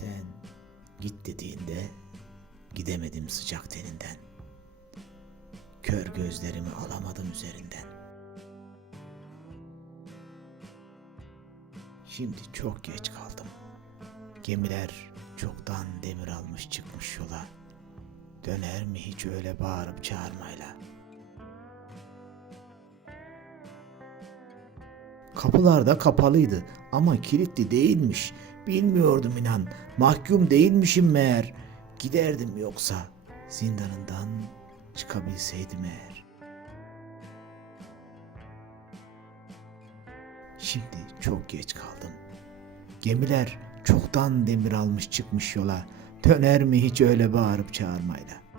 Sen git dediğinde gidemedim sıcak teninden. Kör gözlerimi alamadım üzerinden. Şimdi çok geç kaldım. Gemiler çoktan demir almış çıkmış yola. Döner mi hiç öyle bağırıp çağırmayla? Kapılar da kapalıydı ama kilitli değilmiş. Bilmiyordum inan. Mahkum değilmişim meğer. Giderdim yoksa zindanından çıkabilseydim eğer. Şimdi çok geç kaldım. Gemiler çoktan demir almış çıkmış yola. Döner mi hiç öyle bağırıp çağırmayla?